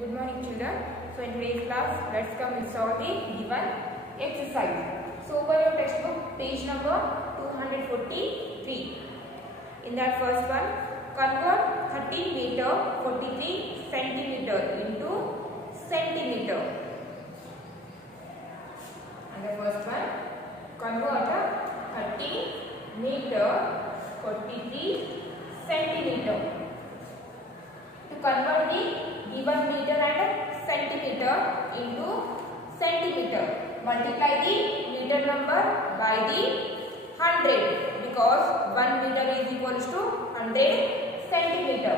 Good morning, children. So in today's class, let's come and solve the given exercise. So over your textbook, page number 243. In that first one, convert 30 meter 43 centimeter into centimeter. And the first one, convert 30 meter 43 centimeter. To convert the given meter and centimeter into centimeter, multiply the meter number by the 100 because 1 meter is equal to 100 centimeter.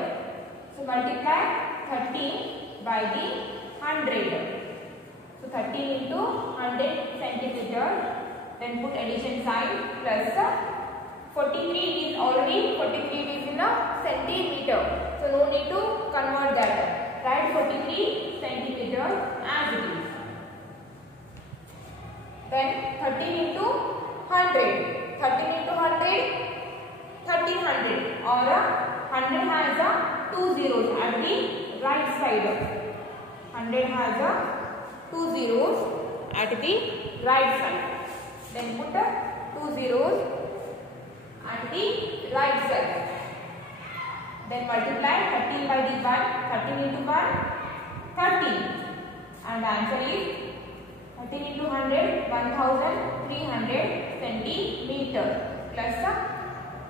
So multiply 13 by the 100. So 13 into 100 centimeter. Then put addition sign plus 43 is already 43 is in a centimeter. So no need to convert that. Write 43 centimeter as it is. Then 13 into 100. 13 into 100, 1300. Or 100 has 2 zeros at the right side. 100 has 2 zeros at the right side. Then put 2 zeros at the right side. Then multiply 13 by the 1. 13 into 1, 13. And the answer is 13 into 100, 1300 centimeter plus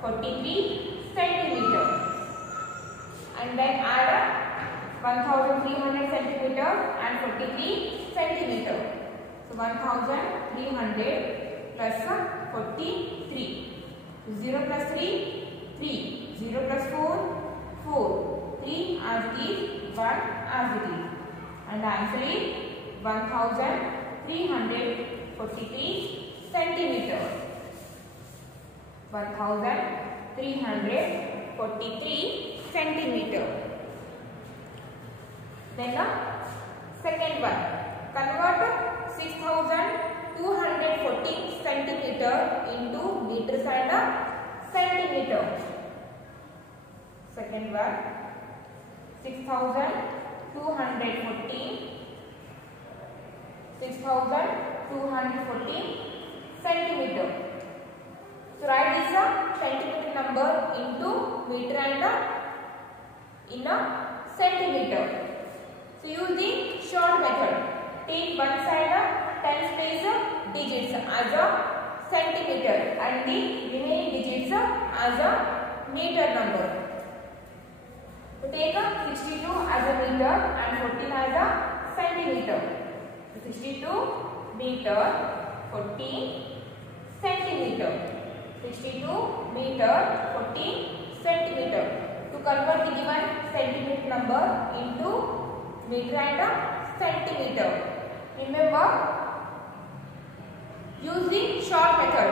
43 centimeter. And then add 1300 centimeter and 43 centimeter. So 1300 plus 43. 0 plus 3, 3. 0 plus 4, 4. 3 as it is, 1 as it is. And the answer is 1343 centimeter. 1343 centimeter. Then the second one. Convert 6240 centimeter into meters and centimeter. Second one, 6240 centimeter. So write this centimeter number into meter and in a centimeter. So use the short method. Take one side tens place digits as a centimeter and the remaining digits as a meter number. So take 62 as a meter and 14 as a centimeter. 62 meter 14 centimeter. 62 meter 14 centimeter. To convert the given centimeter number into meter and centimeter. Remember, use the short method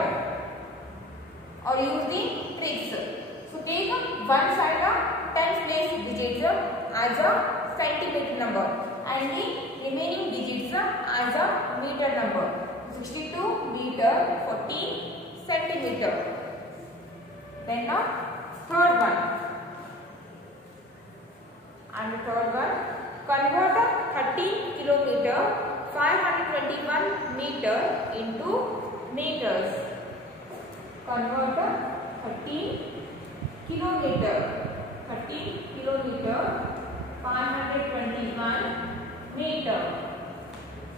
or use the tricks. So take one side tens place digits as a centimeter number and the remaining digits as a meter number. 62 meter 14 centimeter. Then the third one. And the third one, convert 30 kilometer 521 meter into meters. Convert 30 kilometer 521 meter.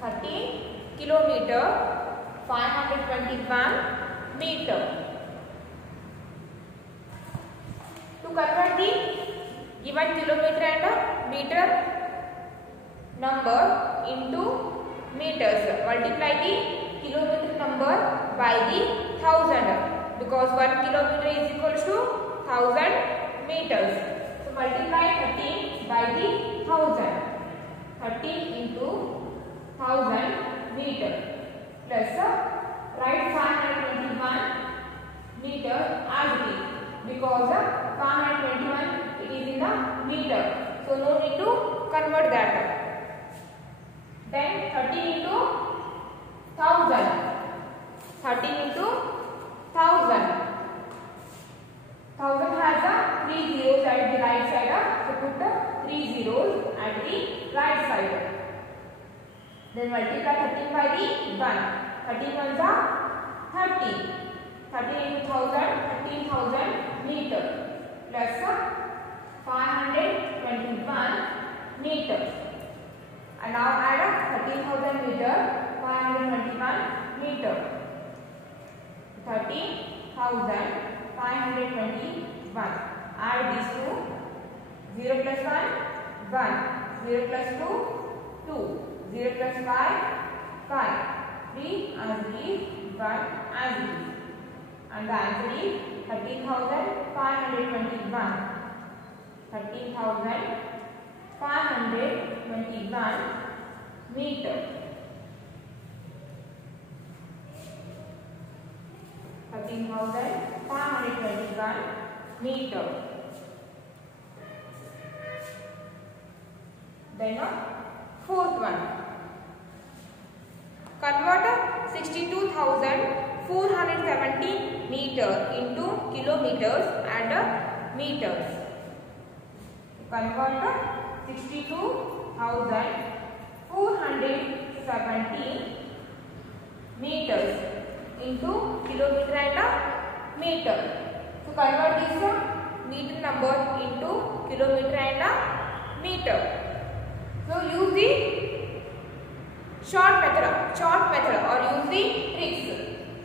30 kilometer 521 meter. To convert the given kilometer and meter number into meters, multiply the kilometer number by the 1000 because 1 kilometer is equal to 1000 meters. So multiply 13 by the 1000. 13 into 1000 meter plus write 521 meter as it is because 521 it is in a meter. So no need to convert that. Then 13 into 1000. 13 into 1000. 1000 has 3 zeros at the right side. So put 3 zeros at the right side. Then multiply 13 by the 1. 13 ones are 30. 30 into 1000, 13,000 meter plus 521 meters. And now add up 13,000 meter, 521 meter. 30,521. Add these two. 0 plus 1, 1. 0 plus 2, 2. 0 plus 5, 5. 3 as it is, 1 as it is. And the answer is 13,521. 13,521 meter. 13,521 meter. Then fourth one. Convert 62,470 meter into kilometers and meters. Convert 62,470 meters into kilometer and meter. So convert this meter number into kilometer and meter. So use the short method or use the tricks.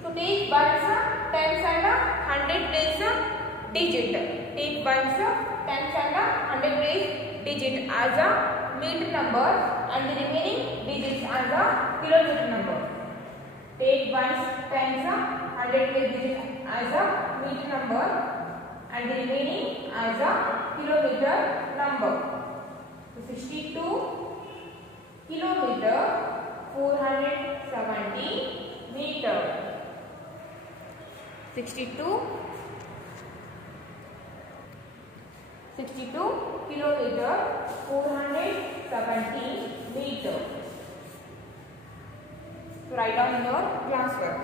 So take ones, tens and 100 place digit. Take ones, tens and 100 place digit as a meter number and the remaining digits as a kilometer number. Take ones, tens, 100 place digit as a meter number and the remaining as a kilometer number. So 62 kilometer 470 meter. 62 kilometer 470 meter. So write down in your classwork.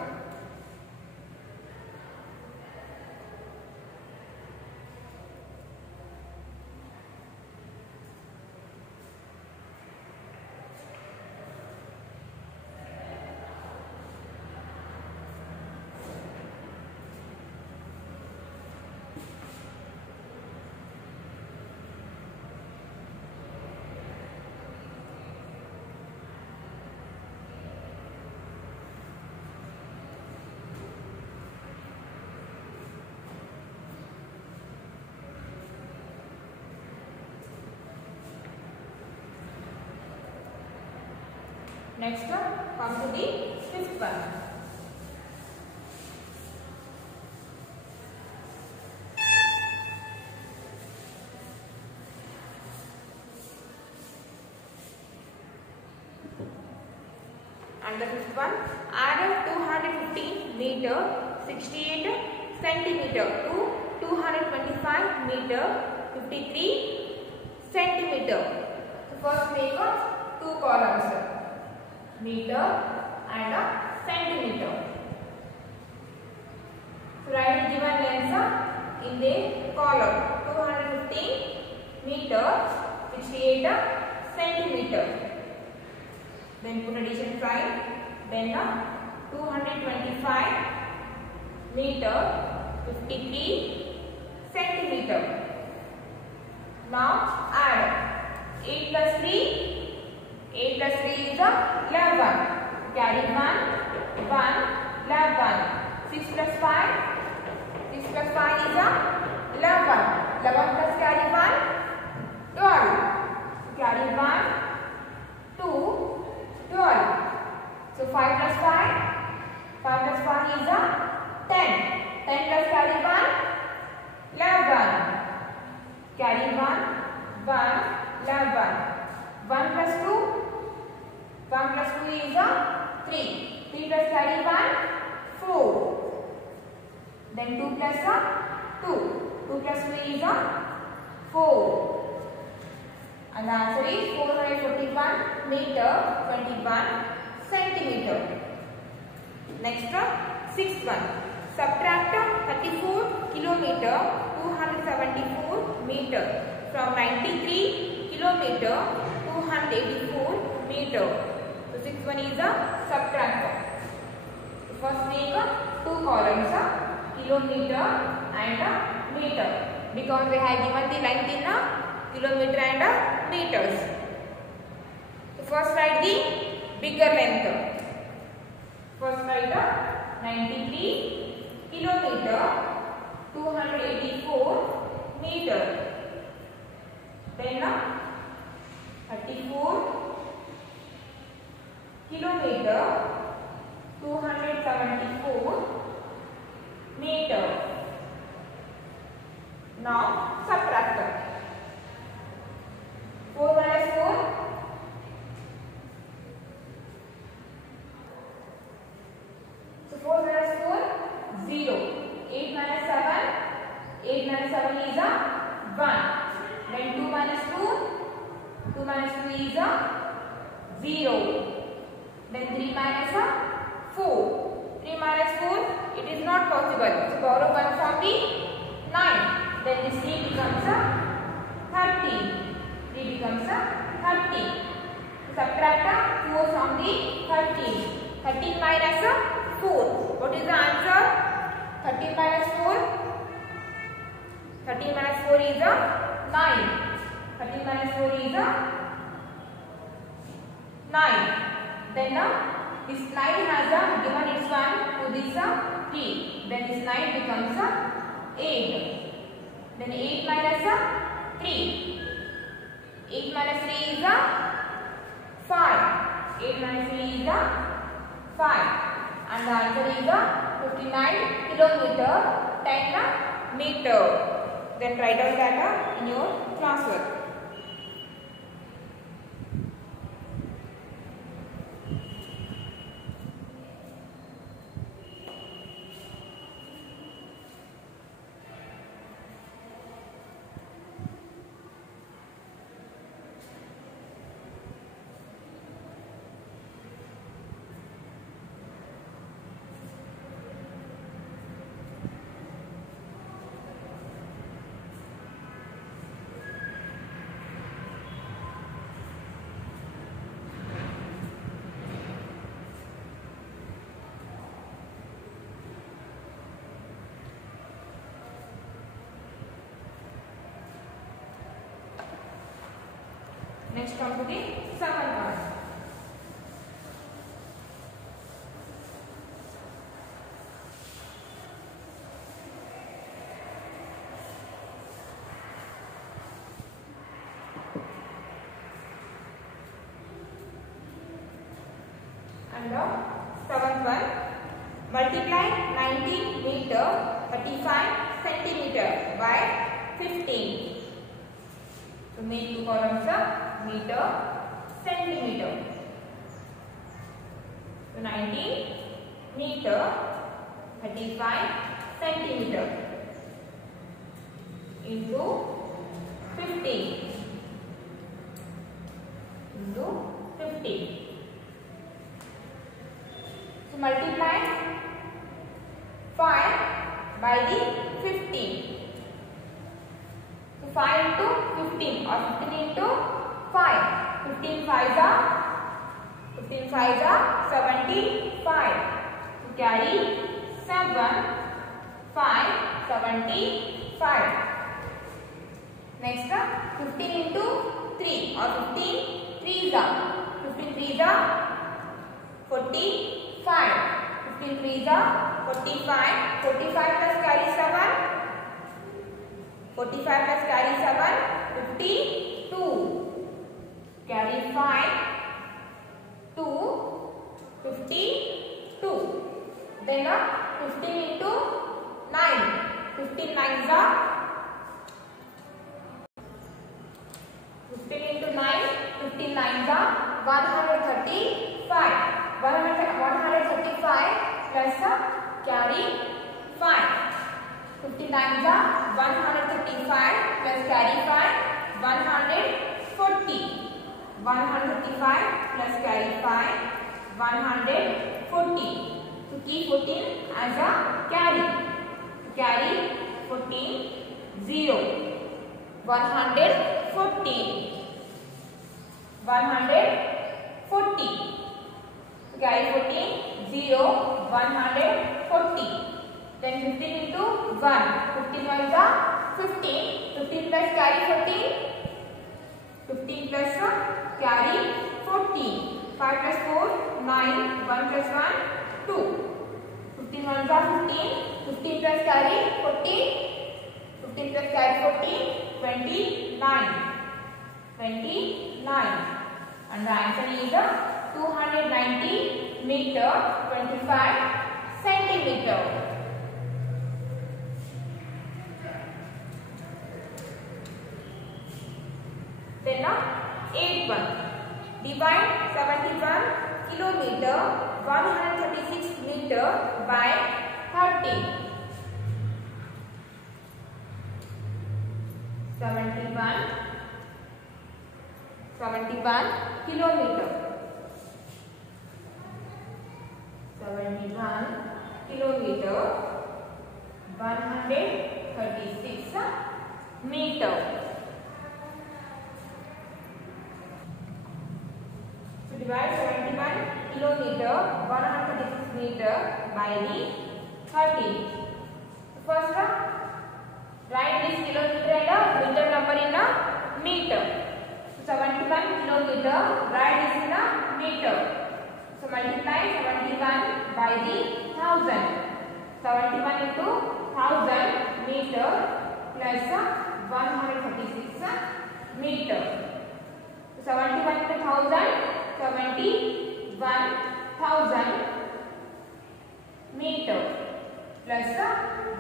Next come to the fifth one. And the fifth one, add 215 meter 68 centimeter to 225 meter 53 centimeter. So first make two columns, meter and centimeter. So write the given lengths in the column. 215 meter 68 centimeter. Then put addition sign. Then 225 meter 53 centimeter. Now add 8 plus 3. 8 plus 3 is 11. Carry 1, 11. 6 plus 5. 6 plus 5 is 11. 11 plus carry 1, 12. Carry 1, 2, 12. So 5 plus 5. 5 plus 5 is 10. 10 plus carry 1, 11. Carry 1, 11. 1 plus 2. 1 plus 2 is 3. 3 plus carry 1, 4. Then 2 plus 2. 2 plus 2 is 4. And the answer is 441 meter 21 centimeter. Next, sixth one. Subtract 34 kilometer 274 meter from 93 kilometer 284 meter. So 6 one is a subtractor. So first make two columns, kilometer and meter, because they have given the length in kilometer and meters. So first write the bigger length. First write 93 kilometer, 284 meter. Then 34 kilometer, 274 meter. Now subtract. 4 minus 4. So 4 minus 4, 0. 8 minus 7. 8 minus 7 is 1. Then 2 minus 2. 2 minus 2 is 0. Then 3 minus 4. 3 minus 4, it is not possible. So borrow 1 from the 9. Then this 3 becomes 30. 3 becomes 30. Subtract 4 from the 13. 13 minus 4. What is the answer? 13 minus 4. 13 minus 4 is 9. 13 minus 4 is 9. Then this 9 has given its one to this 3. Then this 9 becomes 8. Then 8 minus 3. 8 minus 3 is 5. 8 minus 3 is 5. And the answer is 59 kilometer 10 meter. Then write down that in your classwork. Next come to the second part. And the seventh one, multiply 19 meter 35 centimeter by 15. So make two columns meter, centimeter. So 19 meter 35 centimeter into 15 into 15. So multiply 5 by the 15. So 5 into 15 or 15 into 5. 15 5s are 75. So carry 7 5 75. Next 15 into 3 or 15 3s are 15 3s are 45. 15 3s are 45. 45 plus carry 7. 45 plus carry 7. 52. Carry 5 to 52. Then 15 into 9. 15 9s are 15 into 9. 15 9s are 135. 135 plus carry 5. 15 9s are 135 plus carry 5. 140. 135 plus carry 5. 140. So keep 14 as a carry. Carry 14 0. 140. 140 140. So carry 14, 0, 140. Then 15 into 1. 15 1 is 15. 15 plus carry 14. 15 plus carry 14. 5 plus 4, 9. 1 plus 1, 2. 15 1 is 15. 15 plus carry 14. 15 plus carry 14. 29. 29. And the answer is 290 meter 25 centimeter. Then 8th one. Divide 71 kilometer 136 meter by 30. 71 kilometer. 71 kilometer 136 meter. So divide 71 kilometer 136 meter by the 30. First write this kilometer and meter number in a meter. So 71 kilometer, write this in a meter. So multiply 71 by the 1000. 71 into 1000 meter plus 136 meter. So 71 into 1000, 71,000 meter plus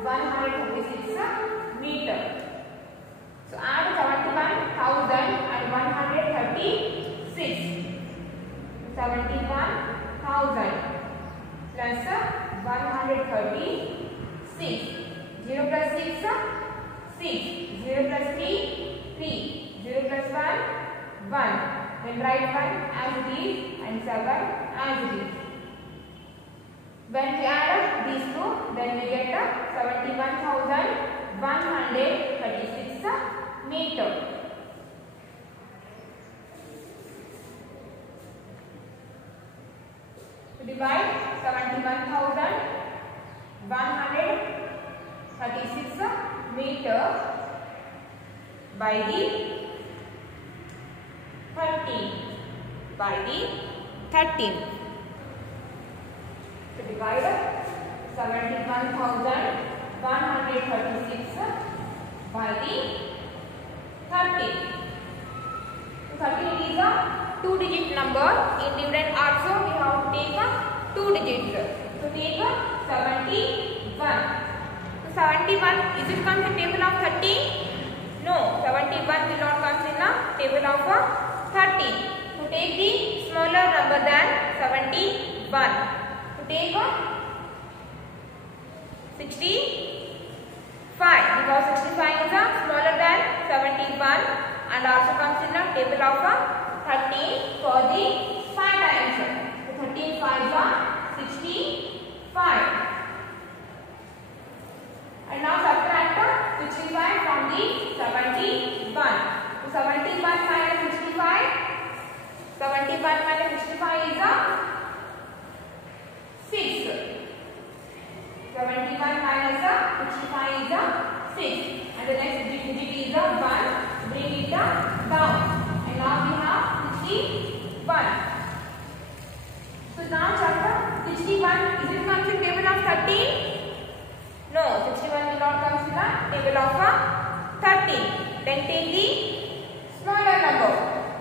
136 meter. So add 71,000 and 136. 71,000 plus 136. 0 plus 6, 6. 0 plus 3, 3. 0 plus 1, 1. Then write 1 as it is and 7 as it is. When we add these two, then we get 71,136 meter. So divide 71,136 meter by the 13. By the 13. So divide 71,136 by the 30. So 13 is a 2-digit number. In dividend also we have to take 2 digits. So take 71. So 71, is it comes in table of 13? No, 71 will not come in a table of 30. So take the smaller number than 71. So take 65 because 65 is smaller than 71 and also comes in a table of 13 for the 5 times. So 13 5 is 65. And now subtract 65 from the 71. So 71 minus 65. 71 minus 65 is 6. 71 minus 65 is 6. And the next digit is 1. Bring it down. And now we have 61. So now chapter 61. Is it comes in table of 13? No, 61 will not come in the table of 13. Then take the smaller number.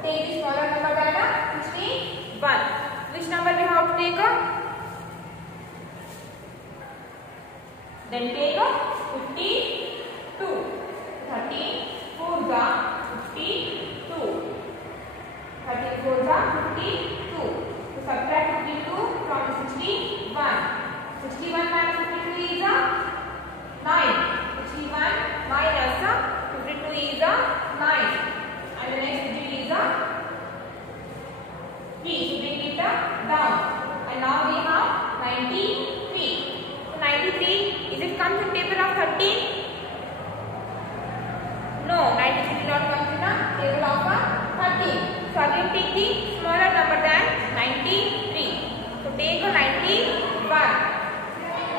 Take the smaller number than 61. Which number we have to take? Then take 52. 13 4 52. 13 4 52. So subtract 52 from 61. 61 minus 52 is 9. 61 minus 52 is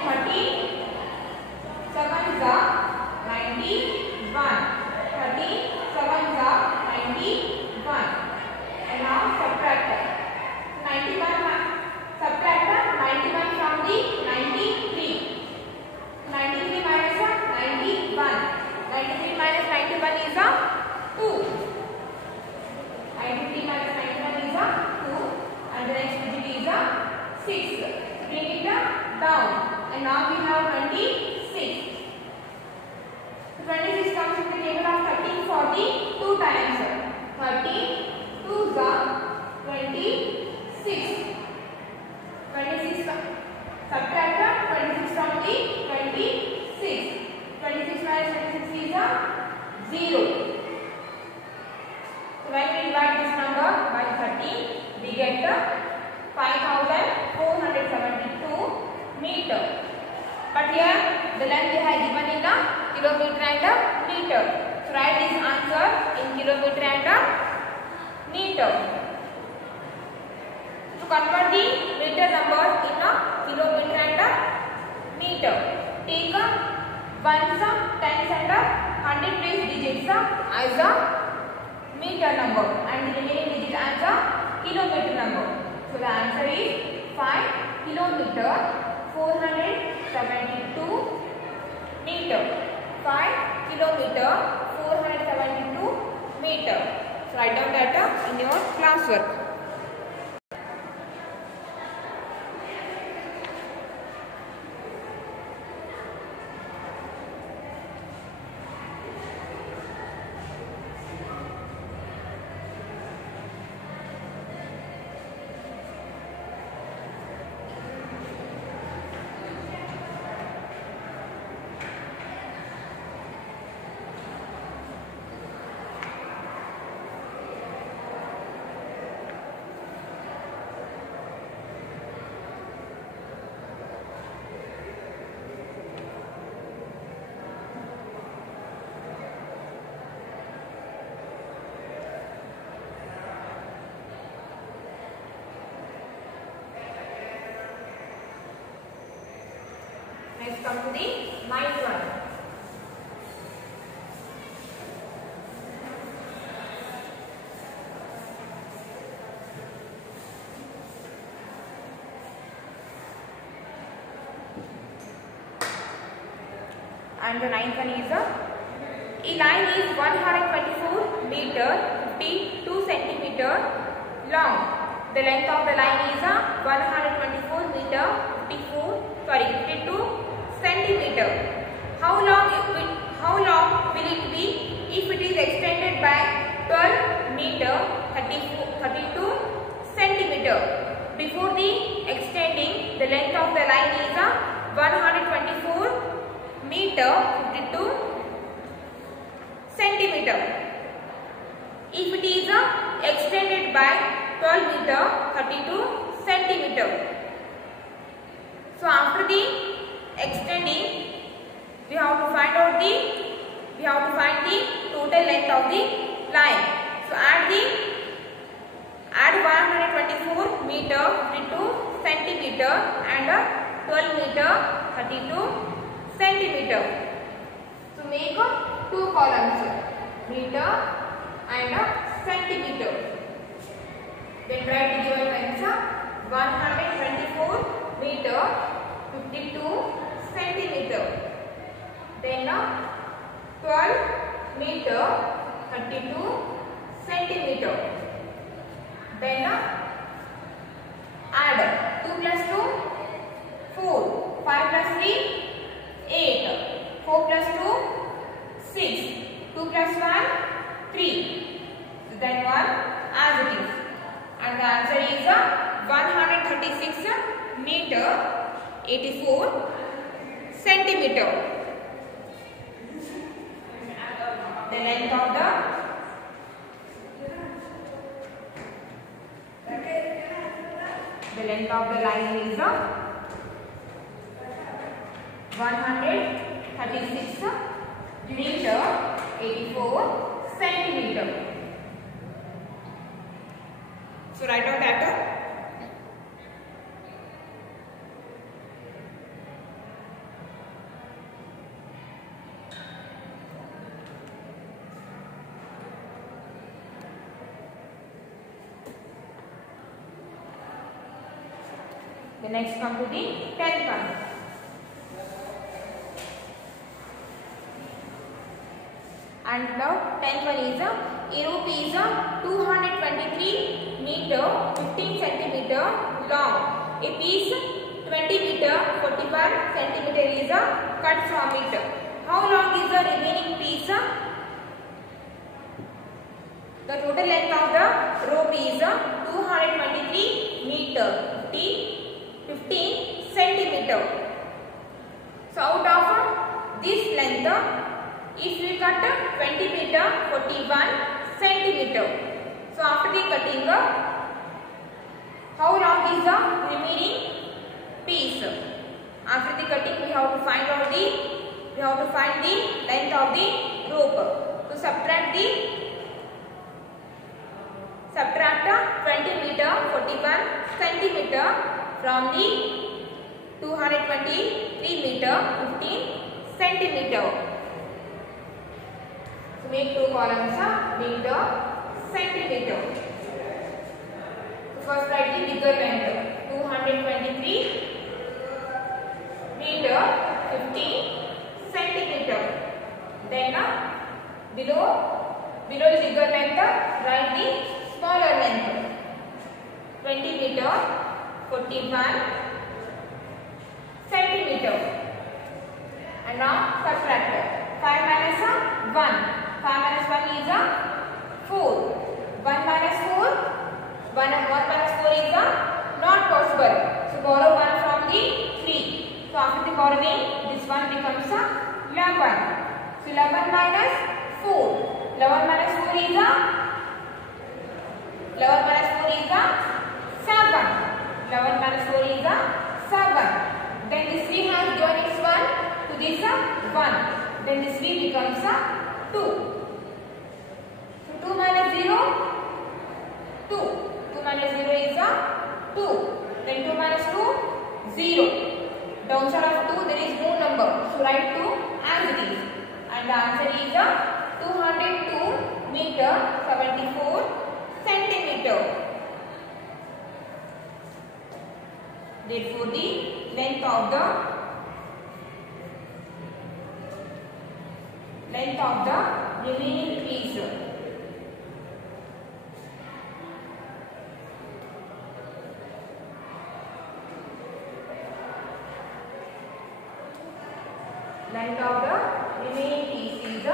30 sevens are 91. 30 sevens are 91. And now subtract 91. Subtract 91 from the 93. 93 minus 91. 93 minus 91 is a 2. 93 minus 91 is a 2. And the next digit is a 6. Bring it down. And now we have 26. 26 comes in the table of 13 for the 2 times. 13 2s are 26. 26 subtract 26 from the 26. 26 minus 26 is a 0. So when we divide this number by 13, we get 5472 meter. But here the length they have given in a kilometer and a meter. So write this answer in kilometer and a meter. To convert the meter number in a kilometer and a meter, take ones, tens and 100 place digits as a meter number and the remaining digit as a kilometer number. So the answer is 5 kilometer 472 meter. 5 kilometer 472 meter. So write down that in your classwork. Next come to the ninth one. And the ninth one is a line is 124 meter 52 centimeter long. The length of the line is 124 meter 52 centimeter. How long will it be if it is extended by 12 meter 32 centimeter? Before the extending, the length of the line is 124 meter 52 centimeter. If it is extended by 12 meter 32 centimeter. So after the extending, we have to find the total length of the line. So add 124 meter 52 centimeter and 12 meter 32 centimeter. So make 2 columns, meter and centimeter. Then write the given lengths 124 meter 52 centimeter. Then 12 meter 32 centimeter. Then add 2 plus 2 4, 5 plus 3 8, 4 plus 2 6, 2 plus 1 3. So then 1 as it is. And the answer is 136 meter 84 centimeter. The length of the line is 136 meter 84 centimeter. So write down that. The next come to the 10th one. And the 10th one is a rope is 223 meter 15 centimeter long. A piece 20 meter 41 centimeter is cut from it. How long is the remaining piece? The total length of the rope is 223 meter 15 centimeter. So out of this length, if we cut 20 meter 41 centimeter. So after the cutting, how long is the remaining piece? After the cutting, we have to find the length of the rope. So subtract 20 meter 41 centimeter from the 223 meter 15 centimeter. So make two columns meter centimeter. So first write the bigger length 223 meter 15 centimeter. Then below the bigger length, write the smaller length 20 meter 41 centimeter. And now subtract 5 minus 1. 5 minus 1 is 4. 1 minus 4. 1 minus 4 is not possible. So borrow 1 from the 3. So after the borrowing, this one becomes 11. So 11 minus 4. 11 minus 4 is 11 minus 4 is 7. 11 minus 4 is 7. Then this 3 has given its 1 to this 1. Then this 3 becomes 2. So 2 minus 0, 2. 2 minus 0 is 2. Then 2 minus 2, 0. Downside of 2 there is no number. So write 2 as it is. And the answer is 202 meter 74 centimeter. Therefore the length of the remaining piece. Length of the remaining piece is 202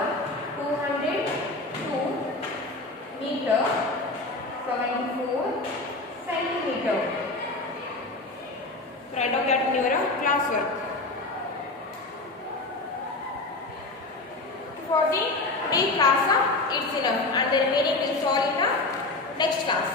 meter 74 centimeter. Write down that in your classwork. For the today class, it's enough, and the remaining will solve in the next class.